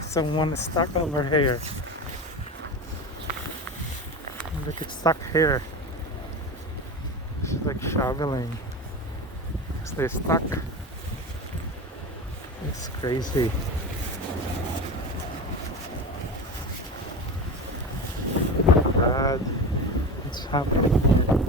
Someone is stuck over here. Look, it's stuck here. It's like shoveling. They're stuck. It's crazy. God, what's happening here?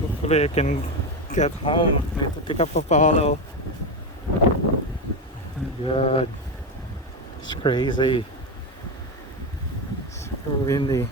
Hopefully I can get home. I need to pick up a Apollo. Oh my God, it's crazy. So windy.